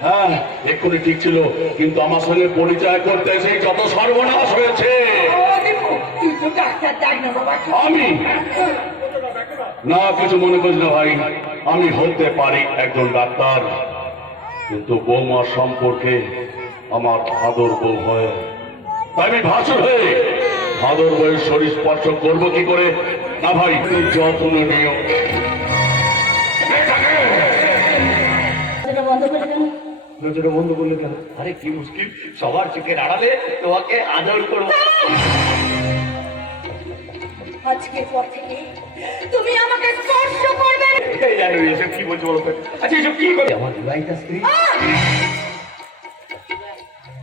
হ্যাঁ এক্ষুনি ঠিক ছিল কিন্তু আমার সঙ্গে পরিচয় করতে এসে যত সর্বনাশ হয়েছে। আমি? না কিছু মনে করিস না ভাই আমি হতে পারি একজন ডাক্তার কিন্তু বৌমার সম্পর্কে আমার ভাদর বউ হয়। তাই আমি ভাসুর হয়ে ভাদর বউয়ের শরীর স্পর্শ করব কি করে? না ভাই তুই যত্ন নিও। নজরে বন্ধ করলে কেন আরে কি মুশকিল সবার চোখের আড়ালে তোমাকে আদর করব। আজকের পর থেকে তুমি আমাকে স্পর্শ করবে। না। এই জানো এসব কি বলছো বলো আচ্ছা এসব কি করে? আমার বিবাহিতা স্ত্রী।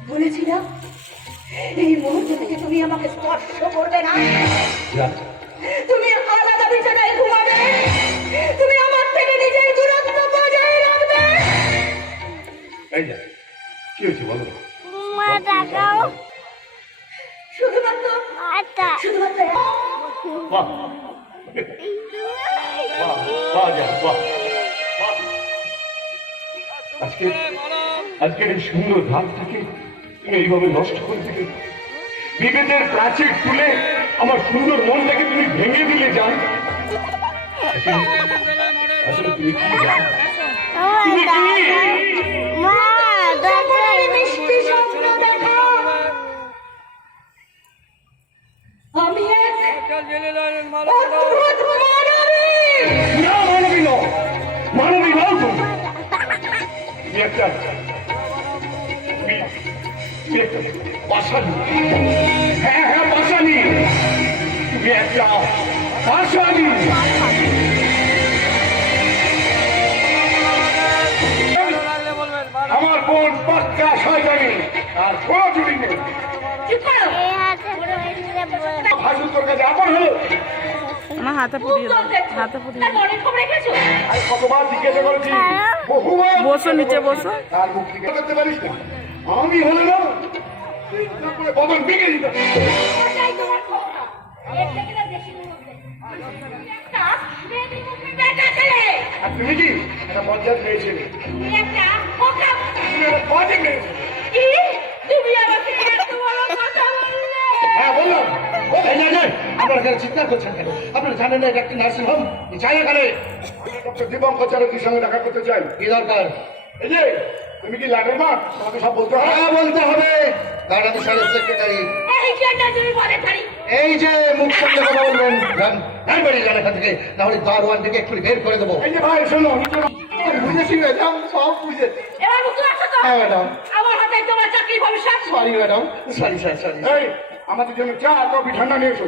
বলেছিলাম এই মুহূর্ত থেকে তুমি আমাকে স্পর্শ তুমি এইভাবে নষ্ট করে দিলে বিবেকের প্রাচীর তুলে আমার সুন্দর মনটাকে তুমি ভেঙে দিলে যান আসলে তুমি কি জানো? আর কোনো নেই। তোর কাছে আপন হলো? আমার হাতে পুড়িয়ে হাতে পুড়িয়ে আর কতবার জিজ্ঞাসা করেছি বহুবার বসো নিচে বসো। তার মুখ করতে পারিস না? আমি হলে না দিতাম। তুমি ছেলে। আর কি? একটা একটা বোকা তুমি একটা বাজে মেয়ে আপনারা চিৎকার করছেন কেন? আপনারা জানেন না এটা একটি নার্সিং হোম? চাই এখানে। ডক্টর দীপঙ্কর চ্যাটার্জির সঙ্গে দেখা করতে চাই? কি দরকার? এই যে তুমি কি লাগের মা তোমাকে সব বলতে হবে? হ্যাঁ বলতে হবে। কারণ আমি স্যারের সেক্রেটারি। এই জন্য তুমি বলে পারি এই যে মুখ সামনে কথা বলবেন যান হ্যাঁ বেরিয়ে যান এখান থেকে। নাহলে দারোয়ান থেকে একটু বের করে দেবো। এই যে ভাই শোনো বুঝেছি ম্যাডাম সব বুঝেছি এবার মুখ তো? হ্যাঁ ম্যাডাম। আমার হাতে তোমার চাকরি ভবিষ্যৎ। Sorry madam. Sorry sir sorry এই আমাদের জন্য চা কফি ঠান্ডা নিয়ে এসো।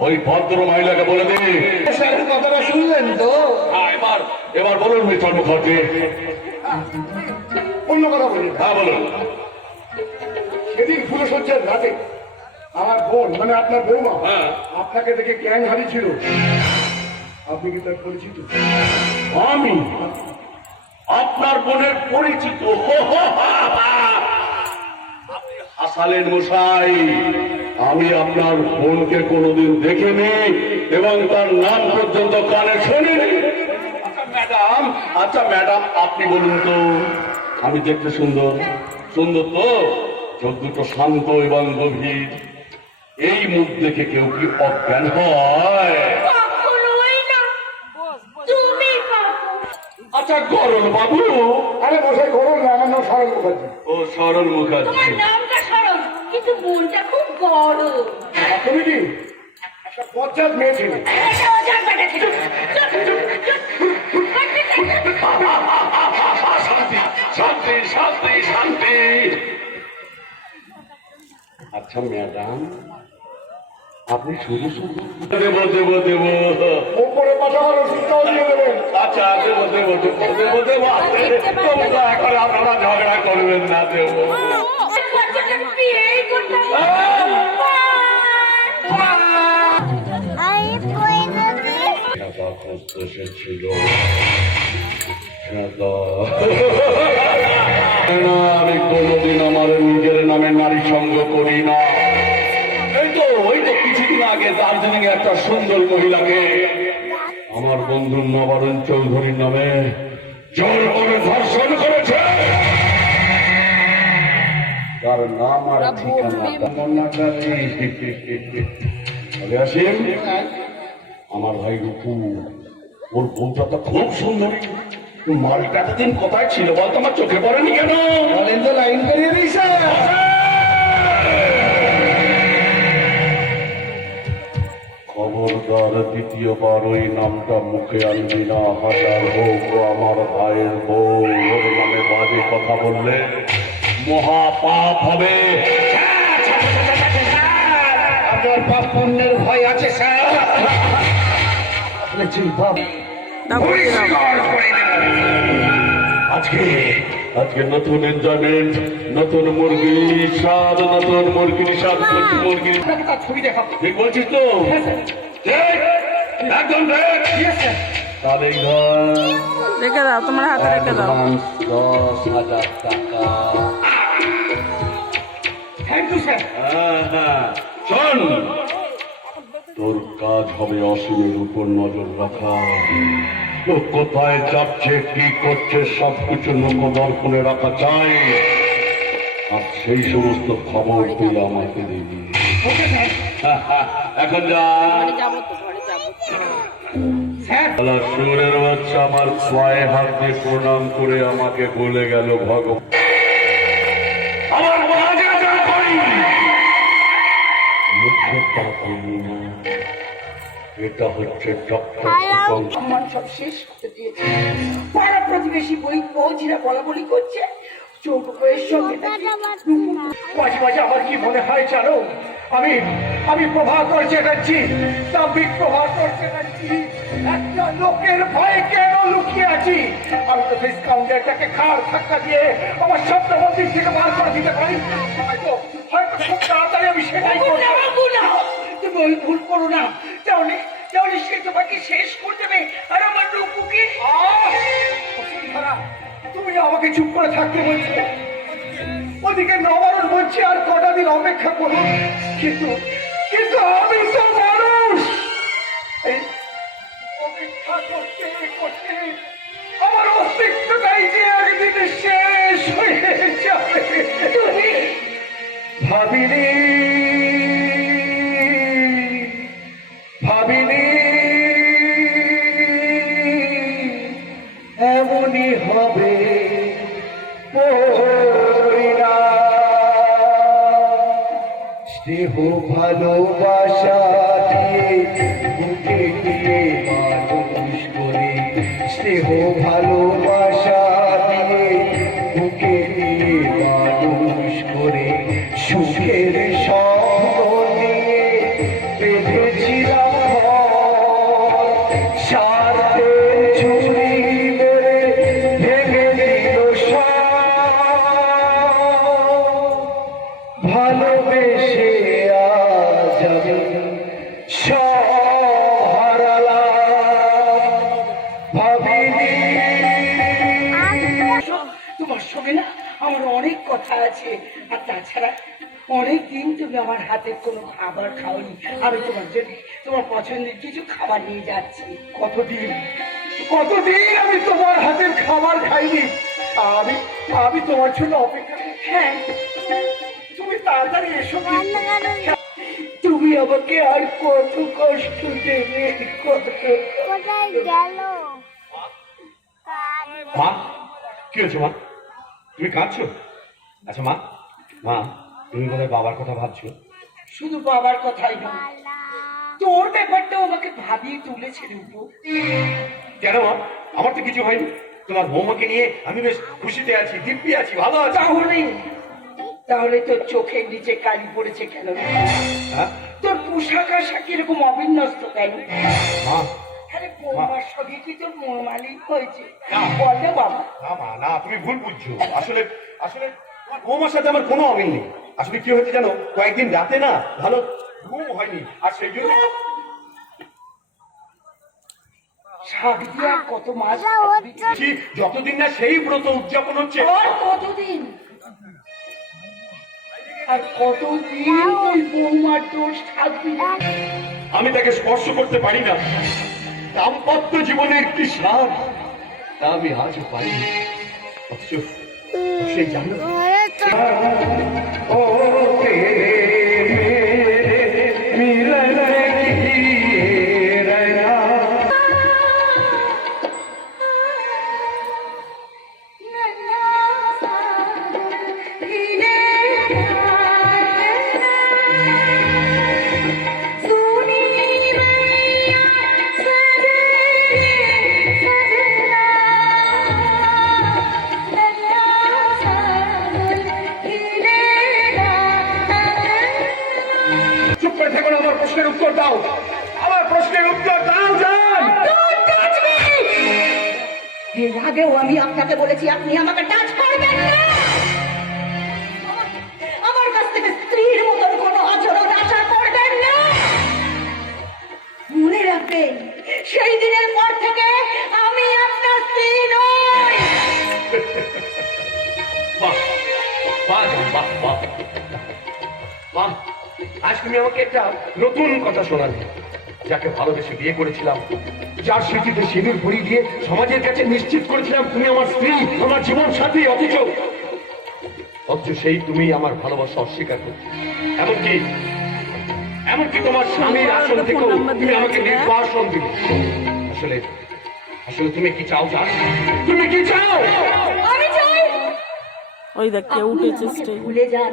ওই ভদ্র মহিলাকে বলে স্যারের কথাটা শুনলেন তো। হ্যাঁ, এবার এবার বলুন মিস্টার মুখার্জি অন্য কথা বলি। হ্যাঁ বলুন। সেদিন ফুলসজ্জার রাতে আমার বোন মানে আপনার বৌমা হ্যাঁ। আপনাকে দেখে জ্ঞান হারিয়েছিল। আপনি কি তার পরিচিত? আমি? আপনার বোনের পরিচিত। আপনি হাসালেন মশাই। আমি আপনার বোনকে কোনোদিন দেখিনি এবং তার নাম পর্যন্ত কানে শুনিনি। আচ্ছা ম্যাডাম আচ্ছা ম্যাডাম আপনি বলুন তো। আমি দেখতে সুন্দর। সুন্দর তো? চোখ দুটো শান্ত এবং গভীর। এই মুখ দেখে কেউ কি অজ্ঞান হয়? আচ্ছা গরল বাবু। আরে মশাই করুন না আমার নাম সরল মুখার্জি। ও সরল মুখার্জি। তোমার নামটা সরল কিন্তু মনটা খুব আর তুমি কি একটা পঞ্চায়েত মেয়ে ছিলে। শান্তি শান্তি শান্তি আচ্ছা ম্যাডাম আপনি শুধু শুধু দেব দেব দেব ওপরে পাঠাবার ওষুধটাও দিয়ে দেবেন আচ্ছা দেব দেব দেবো দেবো দেবো আপনারা ঝগড়া করবেন না দেবো এসেছিল আমি কোনোদিন আমার নিজের নামে নারী সঙ্গ করি না এই তো ওই তো কিছুদিন আগে দার্জিলিং একটা সুন্দর মহিলাকে আমার বন্ধু নবারুণ চৌধুরীর নামে জোর করে ধর্ষণ করেছে। তার নাম আর ঠিকানা আমার ভাই রূপু ওর বউটা তো খুব সুন্দর। মালটা এতদিন কোথায় ছিল বলতো আমার চোখে পড়েনি কেন? বলেন তো লাইন করিয়ে দিয়েছে খবরদার দ্বিতীয়বার ওই নামটা মুখে আনবি না হাজার হোক আমার ভাইয়ের বউ। ওর নামে বাজে কথা বললে মহা পাপ হবে। আপনার পাপ পুণ্যের ভয় আছে স্যার। আজকে আজকে নতুন এনজয়মেন্ট নতুন মুরগি স্বাদ নতুন মুরগির স্বাদ নতুন মুরগির ছবি দেখাবো। ঠিক বলছিস তো? ঠিক? একদম ঠিক তাহলে রেখে দাও তোমার হাতে রেখে দাও। দশ হাজার টাকা। Thank you sir. শোন। তোর কাজ হবে অসীমের উপর নজর রাখা। কোথায় যাচ্ছে কি করছে সবকিছু নকদর্পণে রাখা চাই। আর সেই সমস্ত খবর তুই আমাকে দিবি। এখন যা। সুরের বাচ্চা আমার পায়ে হাত দিয়ে প্রণাম করে আমাকে বলে গেল ভগবান এটা হচ্ছে সম্মান সব শেষ করে দিয়েছে। পাড়া প্রতিবেশী বই বলা বলি করছে। সঙ্গে মাঝে মাঝে আমার কি মনে হয় জানো? আমি আমি প্রভাকর চ্যাটার্জি তাম্বিক প্রভাকর চ্যাটার্জি। একটা লোকের ভয়ে কেন লুকিয়ে আছি? আমি তো কাউন্টারটাকে খাড় ধাক্কা দিয়ে আমার মন্দির থেকে বার করে দিতে পারি। হয়তো হয়তো খুব তাড়াতাড়ি আমি সেটাই করব। ওই ভুল করো না। তাহলে তাহলে সে তোমাকে শেষ করে দেবে। আর আমার রূপুকে! তুমি আমাকে চুপ করে থাকতে বলছো ওদিকে নবারণ বলছে আর কটা দিন অপেক্ষা করুন কিন্তু কিন্তু আমি তো মানুষ। এই অপেক্ষা করতে করতে আমার অস্তিত্বটাই যে একদিন শেষ হয়ে যাবে। তুমি ভাবিনি? আছে। আর তাছাড়া অনেক দিন তুমি আমার হাতের কোনো খাবার খাওনি। আমি তোমার জন্য তোমার পছন্দের কিছু খাবার নিয়ে যাচ্ছি। কতদিন? কতদিন আমি তোমার হাতের খাবার খাইনি? আমি আমি তোমার জন্য অপেক্ষা হ্যাঁ তুমি তাড়াতাড়ি এসো তুমি আমাকে আর কত কষ্ট দেবে? কোথায় গেল? মা কি হয়েছে মা? তুমি কাঁদছো? আচ্ছা মা মা তুমি বোধহয় বাবার কথা ভাবছ? শুধু বাবার কথাই না তোর ব্যাপারটাও আমাকে ভাবিয়ে তুলেছে রূপু। কেন মা? আমার তো কিছু হয়নি। তোমার বৌমাকে নিয়ে আমি বেশ খুশিতে আছি দিব্যি আছি ভালো আছি। তাহলে তাহলে তোর চোখের নিচে কালি পড়েছে কেন? হ্যাঁ? তোর পোশাক আশাক এরকম অবিন্যস্ত কেন? মা আরে বৌমার সঙ্গে কি তোর মালিক হয়েছে? বলে বাবা। না মা না তুমি ভুল বুঝছ। আসলে আসলে বৌমার সাথে আমার কোনো অমিল নেই। আসলে কি হয়েছে জানো? কয়েকদিন রাতে না ভালো ঘুম হয়নি। আর সেই জন্য কত খাবি? বলছি, যতদিন না সেই ব্রত উদযাপন হচ্ছে। কতদিন? আর কতদিন তুই বৌমার দোষ থাকবি? আমি তাকে স্পর্শ করতে পারি না। দাম্পত্য জীবনের কি স্বাদ তা আমি আজও অথচ সে জানো Thank you. বিয়ে করেছিলাম। যার স্মৃতিতে সিঁদুর ভরি দিয়ে সমাজের কাছে নিশ্চিত করেছিলাম তুমি আমার স্ত্রী আমার জীবন সাথী অথচ অথচ সেই তুমি আমার ভালোবাসা অস্বীকার করছ এমনকি এমনকি তোমার স্বামীর আসন থেকেও তুমি আমাকে নির্বাসন দিলে। আসলে আসলে তুমি কি চাও জান তুমি কি চাও? আমি চাই। ওই দেখ কে উঠেছে স্টেজ ভুলে যান।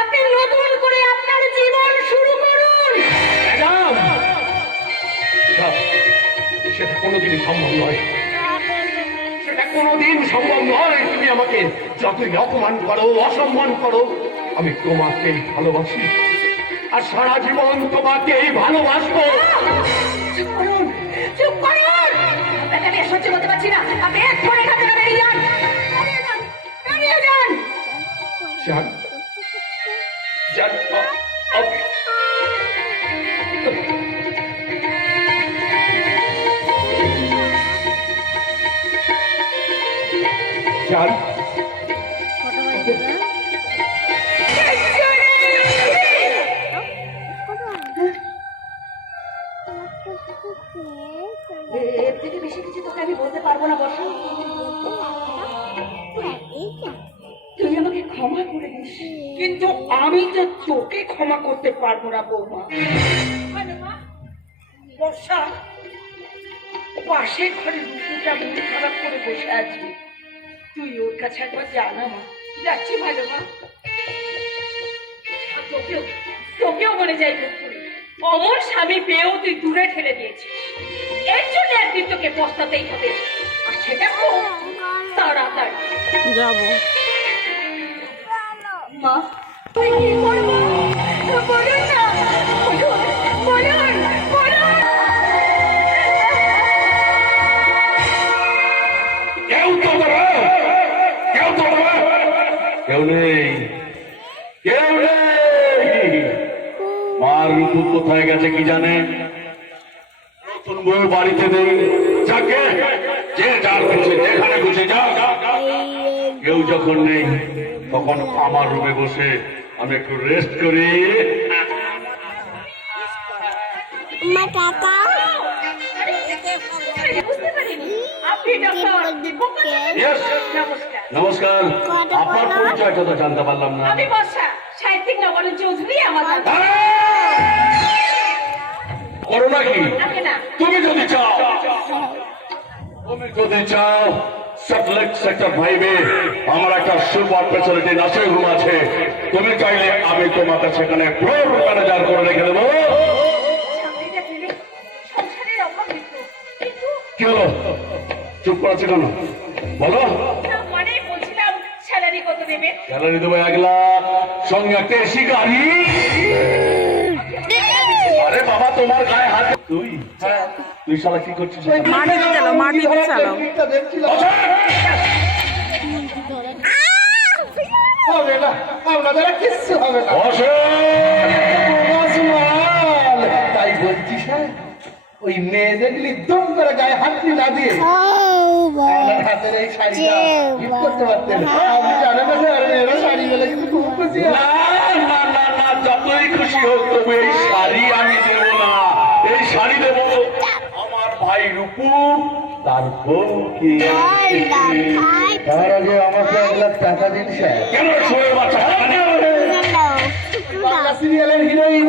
আপনি নতুন করে আপনার জীবন শুরু সেটা কোনোদিনই সম্ভব নয়। সেটা কোনোদিন সম্ভব নয়। তুমি আমাকে যতই অপমান করো অসম্মান করো আমি তোমাকেই ভালোবাসি। আর সারা জীবন তোমাকেই ভালোবাসবো। চুপ করুন চুপ করুন। আপনাকে আমি সহ্য করতে পারছি না। আপনি এক্ষুনি এখান থেকে বেরিয়ে যান। বেরিয়ে যান বেরিয়ে যান। এ- এর থেকে বেশি কিছু তোকে আমি বলতে পারব না বসু তুই আমাকে ক্ষমা করে দিস। কিন্তু আমি তো তোকে ক্ষমা করতে পারব না, বৌমা। বর্ষা পাশের ঘরে রুকুটা মন খারাপ করে বসে আছে। তুই ওর কাছে একবার জানা মা। যাচ্ছি ভালো মা। তোকেও তোকেও মনে যাই অমর স্বামী পেয়েও তুই দূরে ঠেলে দিয়েছিস। এর জন্য একদিন তোকে পস্তাতেই হবে। আর সেটা খুব তাড়াতাড়ি। যাব। মা তুই কি করব? বলুন না। বলুন কেউ নেই? কেউ কোথায় গেছে কি জানে? নতুন বউ বাড়িতে নেই। যাকে যে যার যেখানে যা কেউ যখন নেই, তখন আমার রুমে বসে আমি একটু রেস্ট করি। নমস্কার। নমস্কার। আপনার পরিচয়টা তো জানতে পারলাম না। আমি বর্ষা সাহিত্যিক নবল চৌধুরী আমার। করো নাকি তুমি যদি চাও তুমি যদি চাও সটলেক সেক্টর ফাইভে আমার একটা সুপার ফেসিলিটি নার্সিং হোম আছে। তুমি চাইলে আমি তোমাকে সেখানে ফ্লোর ম্যানেজার করে রেখে দেবো। কি হলো? চুপ করে আছো কেন? বলো। মানে স্যালারি কত দেবে স্যালারি দেবো এক লাখ সঙ্গে একটা এসি গাড়ি। আরে বাবা তোমার গায়ে হাত তুই? হ্যাঁ। তুই শালা কি করছিস? মাটিতে চালাও দিকটা দেখছিলাম। হবে না আপনাদের কিচ্ছু হবে না। তাই বলছি স্যার ওই মেয়ে দেখলি দম করে গায়ে হাত না দিয়ে। যতই খুশি হোক তবে এই শাড়ি আমি দেবো না এই শাড়ি দেবো আমার ভাই রূপু তার বউকে তার আগে আমাকে এক লাখ টাকা দিন কেন ছোড়ে বাচ্চা সিরিয়ালের হিরোইন।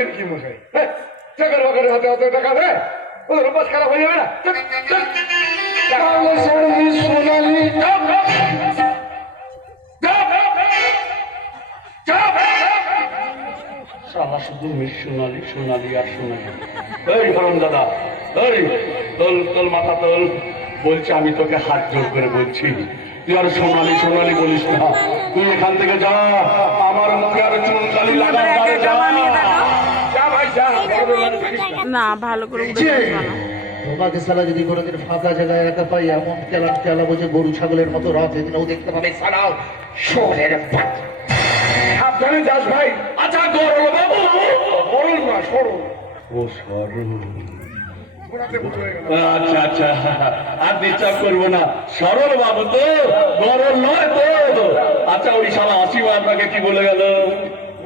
করেছেন কি মশাই হ্যাঁ, চাকর বাকরের হাতে হাতে টাকা দেয় ওদের অভ্যাস খারাপ হয়ে যাবে না? চল, চল। তাহলে সর্বি সোনালি চাপ, চাপ। চাপ, চাপ। সারা শুধু সোনালি সোনালি আর সোনালি। এই হরম দাদা এই তোল তোল মাথা তোল। বলছি আমি তোকে হাত জোর করে বলছি। তুই আর সোনালি সোনালি বলিস না। তুই এখান থেকে যা আমার মুখে আর চুন কালি লাগা এবার একা একা বানিয়ে দেখো। যা ভাই যা বড় মানুষ থাকিস না। ভালো করে তোমাকে সালা যদি কোনোদিন ফাঁকা জায়গায় একা পাই এমন গরু ছাগলের মতো রথ এদিনও দেখতে পাবে। শোরের বাচ্চা সাবধানে যাস ভাই। আচ্ছা গরল বাবু। সরল না সরল। ও সরল। আচ্ছা আচ্ছা। আর ডিস্টার্ব করব না। সরল বাবু তো গরল নয় তো। আচ্ছা ওই শালা আসিবা আপনাকে কি বলে গেল?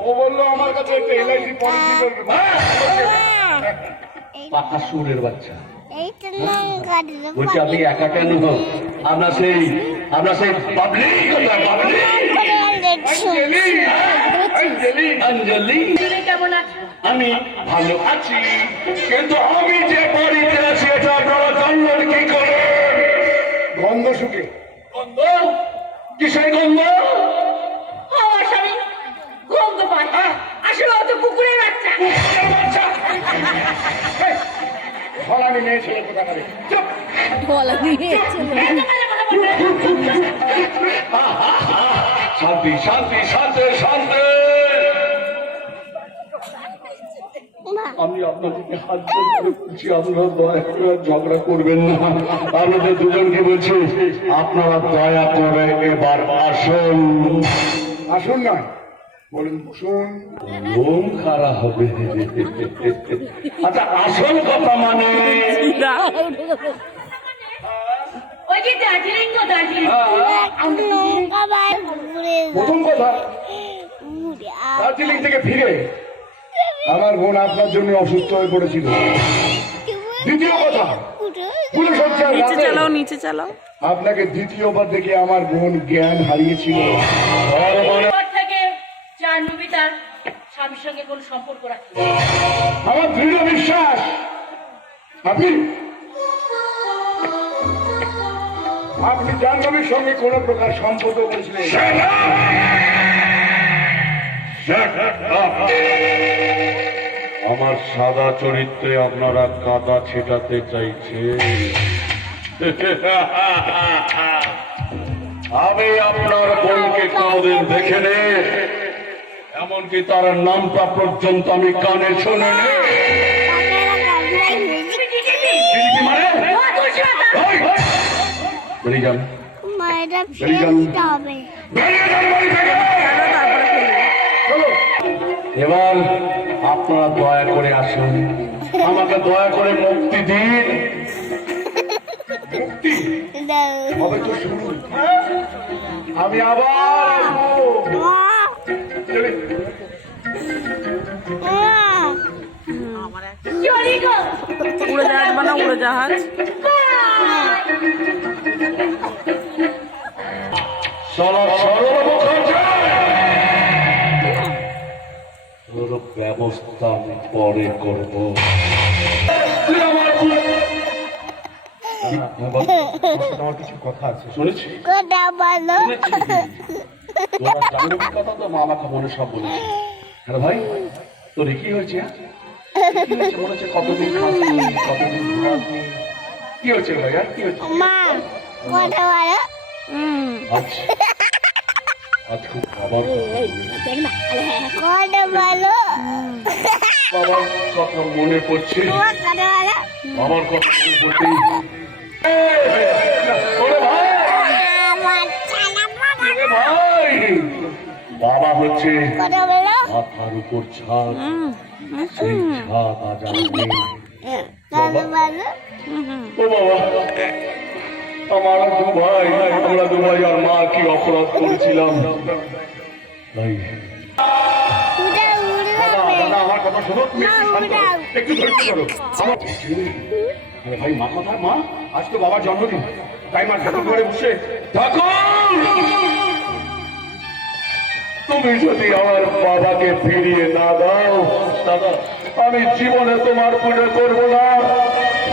ও বলল আমার কাছে একটা এলআইসি পলিসি করবে। পাকা সুরের বাচ্চা। বলছি আপনি একা কেন আমরা সেই আমরা সেই পাবলিক অঞ্জলি আমি ভালো আছি। কিন্তু আমি যে বাড়িতে আছি এটা আপনারা জানলেন কি করে? গন্ধ শুকে। গন্ধ? কিসের গন্ধ? গন্ধ আসলে ও কুকুরের বাচ্চা। ফলানি মেয়ে ছেলে কোথা করে চুপ। শান্তি শান্তি শান্তি শান্তি। আমি আপনাদেরকে হাত বলছি আপনারা দয়া করে আর ঝগড়া করবেন না। আপনাদের দুজনকে বলছি আপনারা দয়া করে এবার আসুন। আসুন না। বলুন ঘুম খারাপ হবে। আচ্ছা আসল কথা মানে? দার্জিলিং তো দার্জিলিং। প্রথম কথা থেকে ফিরে আমার বোন আপনার জন্য অসুস্থ হয়ে পড়েছিল। দ্বিতীয় কথা নিচে চালাও নিচে চালাও। আপনাকে দ্বিতীয়বার দেখে আমার বোন জ্ঞান হারিয়েছিল। জাহ্নবী তার স্বামীর সঙ্গে কোনো সম্পর্ক রাখে। আমার দৃঢ় বিশ্বাস। আপনি আপনি জাহ্নবীর সঙ্গে কোনো প্রকার সম্পর্ক করেছিলেন? আমার সাদা চরিত্রে আপনারা কাদা ছেটাতে চাইছে। আমি আপনার বোনকে কোনদিন দেখে নে। এমনকি তার নামটা পর্যন্ত আমি কানে শুনে! বেরিয়ে যান বেরিয়ে যান বাড়ি থেকে! এবার আপনারা দয়া করে আসুন আমাকে দয়া করে মুক্তি দিন মুক্তি হবে তো শুরু আমি আবার আসব! উড়োজাহাজ বানাও উড়োজাহাজ ব্যবস্থা আমি পরে করব আমার কিছু কথা আছে শুনেছি? কথা বলো। তোমার জাহ্নবীর কথা তো মা আমাকে মনে সব বলেছে হ্যাঁ ভাই তোর কি হয়েছে হ্যাঁ? কি হয়েছে মনে হচ্ছে কতদিন খাসনি কতদিন ঘুমাসনি কি হয়েছে ভাই আর কি হয়েছে মা কথা বলো হুম আজ আজ খুব বাবার কথা বলো বাবার কথা মনে পড়ছে তোমার কথা মনে পড়ছে ওরে ভাই আমার ভাই। বাবা হচ্ছে মাথার উপর ছাদ। সেই ছাদ আজ ও বাবা আমার দু ভাই আমরা দু ভাই আর মা কি অপরাধ করেছিলাম? তাই। আমার কথা শোনো একটু ধৈর্য আমার আরে ভাই মা কথা মা? আজ তো বাবার জন্মদিন। তাই মা ঠাকুর ঘরে বসে ঠাকুর! তুমি যদি আমার বাবাকে ফিরিয়ে না দাও দাদা আমি জীবনে তোমার পুজো করব না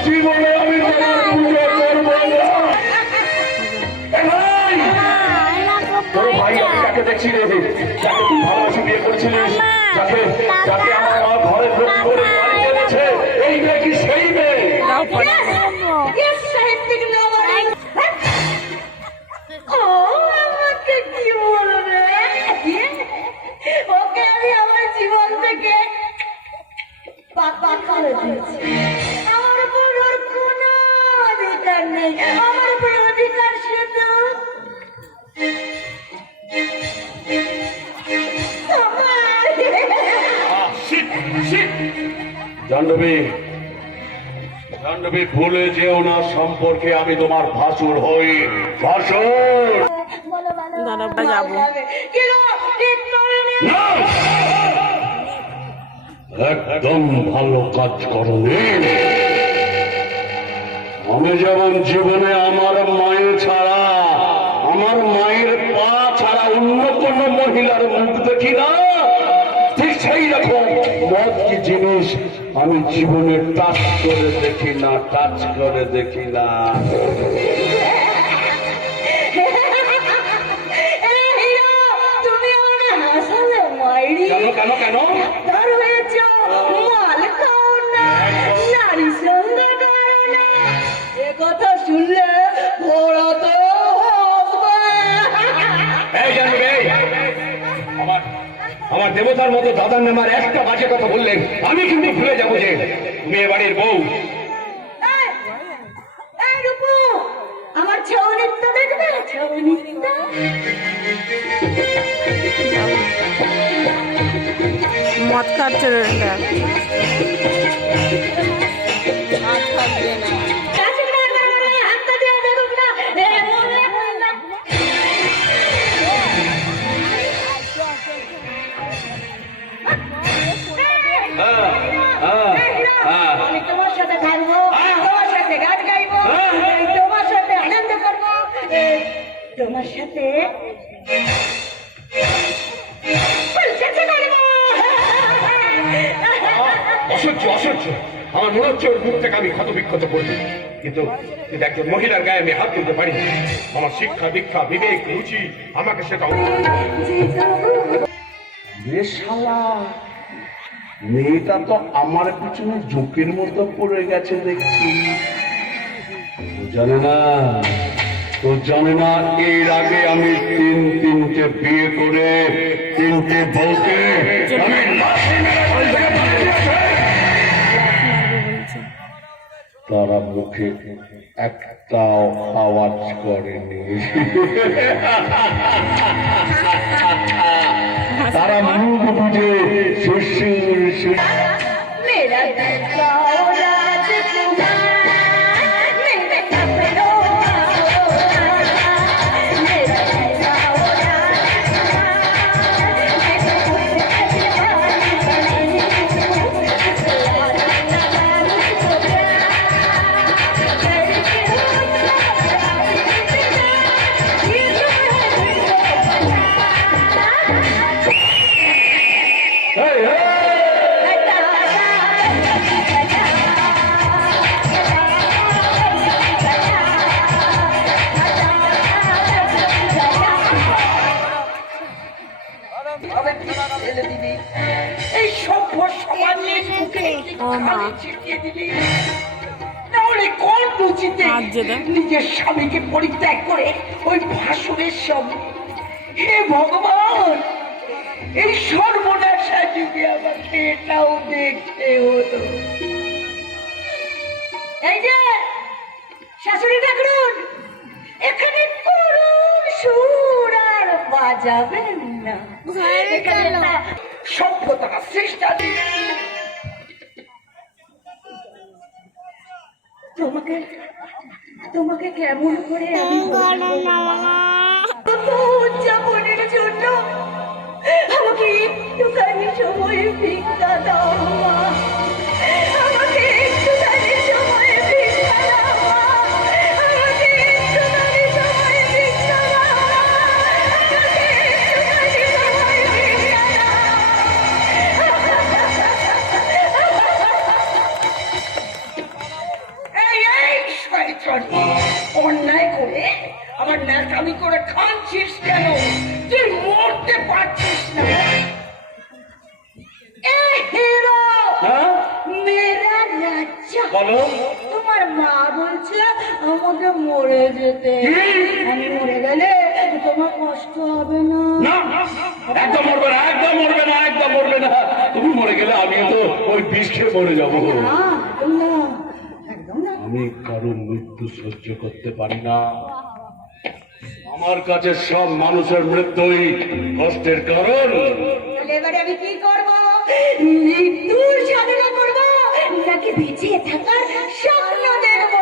জীবনে আমি তোমার পুজো করব না ভাই আমি কাকে দেখছি রে যাকে তুই ভালোবাসে বিয়ে করেছিলিস যাকে যাকে আমার করে বাড়ি এনেছে এই মেয়ে কি সেই মেয়ে ভুলে যেও না সম্পর্কে আমি তোমার ভাসুর হই। ভাসুর! একদম ভালো কাজ করনি আমি যেমন জীবনে আমার মায়ের ছাড়া আমার মায়ের পা ছাড়া অন্য কোন মহিলার মুখ দেখি না। সেই রকম মদ কি জিনিস আমি জীবনে টাচ করে দেখি না টাচ করে দেখি না। কেন কেন কেন? দেবতার মতো দাদার নামার একটা বাজে কথা বললেন আমি কিন্তু ভুলে যাব যে মেয়ে বাড়ির বউ। এই, এই রূপু, আমার ছৌ নৃত্য দেখবে? ছৌ নৃত্য মদ খাচ্ছে আমি তোমার সাথে থাকব তোমার সাথে গান গাইবো তোমার সাথে আনন্দ করব। তোমার সাথে অসহ্য অসহ্য। আমার মনে হচ্ছে ওর মুখ থেকে আমি ক্ষত বিক্ষত করব। কিন্তু কিন্তু একজন মহিলার গায়ে আমি হাত তুলতে পারি না। আমার শিক্ষা দীক্ষা বিবেক রুচি আমাকে সেটা মেয়েটা তো আমার পিছনে ঝুঁকির মতো পড়ে গেছে দেখছি জানে না তো জানে না এর আগে আমি তিন তিনটে বিয়ে করে তিনটে বউকে থেকে পাঠিয়েছি। তারা মুখে একটাও আওয়াজ করেনি তারা নিজের স্বামীকে পরিত্যাগ করে ওই ভাসুরের সঙ্গে। হে ভগবান এই সর্বনাশা যুগে আমাকে এটাও দেখতে হলো। এই যে শাশুড়ি ঠাকুরুন এখানে করুণ সুর আর বাজাবেন না। এখানে সভ্যতা চেষ্টা তোমাকে তোমাকে কেমন করে আমি উদযাপনের জন্য আমাকে একটুখানি সময় ভিক্ষা দাও মা। অন্যায় করে আমার ন্যাকামি করে খাচ্ছিস কেন? তুই মরতে পারছিস না। হ্যাঁ? তোমার মা বলছে আমাকে মরে যেতে। আমি মরে গেলে তোমার কষ্ট হবে না। না একদম মরবে না একদম মরবে না একদম মরবে না। তুমি মরে গেলে আমি তো ওই বিষ খেয়ে মরে যাব না, একদম না একদম না আমি কারও মৃত্যু সহ্য করতে পারি না। আমার কাছে সব মানুষের মৃত্যুই কষ্টের কারণ। এবারে আমি কি করব? মৃত্যুর সাধনা করব? নাকি বেঁচে থাকার স্বপ্ন দেখব?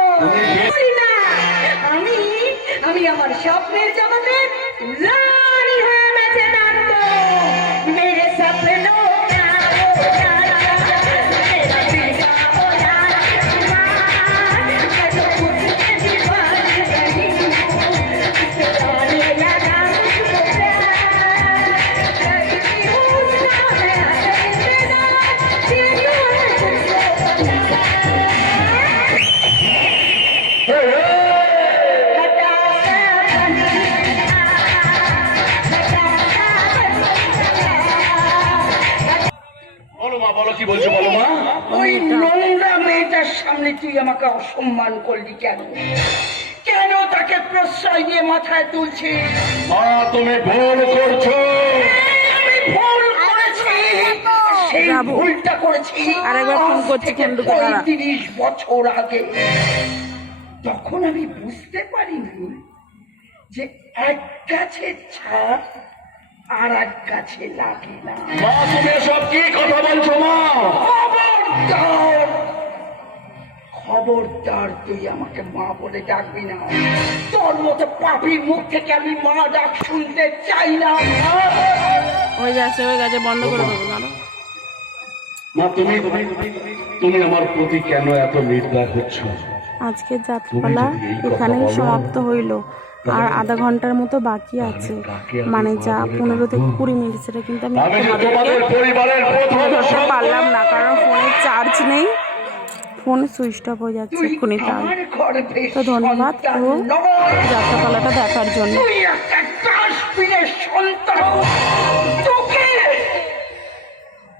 আমি আমি আমার স্বপ্নের জগতে অসম্মান করলি কেন? কেন তাকে প্রশ্রয় দিয়ে মাথায় তুলছিস? মা তুমি ভুল করছ। আমি ভুল করেছি। সেই ভুলটা করেছি। আরেকবার ফোন করছি, থেকে পঁয়ত্রিশ বছর আগে তখন আমি বুঝতে পারিনি যে এক গাছের ছাপ আর এক গাছে লাগে না। মা তুমি এসব কি কথা বলছো মা? খবরদার! খবরদার তুই আমাকে মা বলে ডাকবি না। তোর মতো পাপির মুখ থেকে আমি মা ডাক শুনতে চাই না। হয়ে যাচ্ছে হয়ে গেছে বন্ধ করে দেবো দাঁড়া। মা তুমি তুমি আমার প্রতি কেন এত নির্দয় হচ্ছ? আজকের যাত্রাপালা এখানেই সমাপ্ত হইল। আর আধা ঘণ্টার মতো বাকি আছে। মানে যা পনেরো থেকে কুড়ি মিনিট সেটা কিন্তু আমি। পারলাম না কারণ ফোনে চার্জ নেই। ফোন সুইচ অফ হয়ে যাচ্ছে এক্ষুনি বেশ তো ধন্যবাদ পুরো যাত্রাপালাটা দেখার জন্য।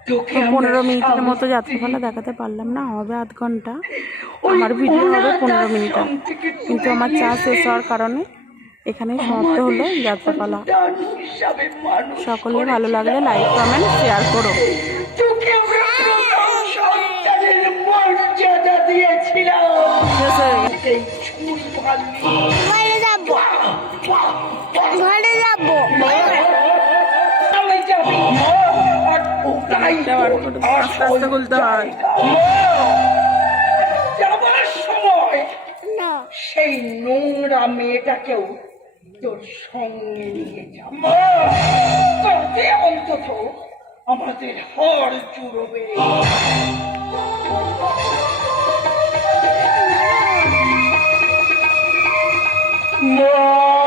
তুই পনেরো মিনিটের মতো যাত্রাপালা দেখাতে পারলাম না হবে আধ ঘণ্টা। আমার ভিডিও হবে পনেরো থেকে কিন্তু আমার চা শেষ হওয়ার কারণে এখানেই সমাপ্ত হলো যাত্রাপালা। সকলে ভালো লাগলে লাইক কমেন্ট শেয়ার করো তোকে আমরা প্রথম সন্তানের মর্যাদা দিয়েছিলাম শেষ হয়ে গেছে এই চুল পাল্লি ঘরে যাব ঘরে যাব আমি যাব আর ওটাই যাওয়ার তোর পরে আস্তে জায়গা। যাবার সময় না। সেই নোংরা মেয়েটাকেও তোর সঙ্গে নিয়ে যাব। তবে অন্তত আমাদের হাড় জুড়বে। More.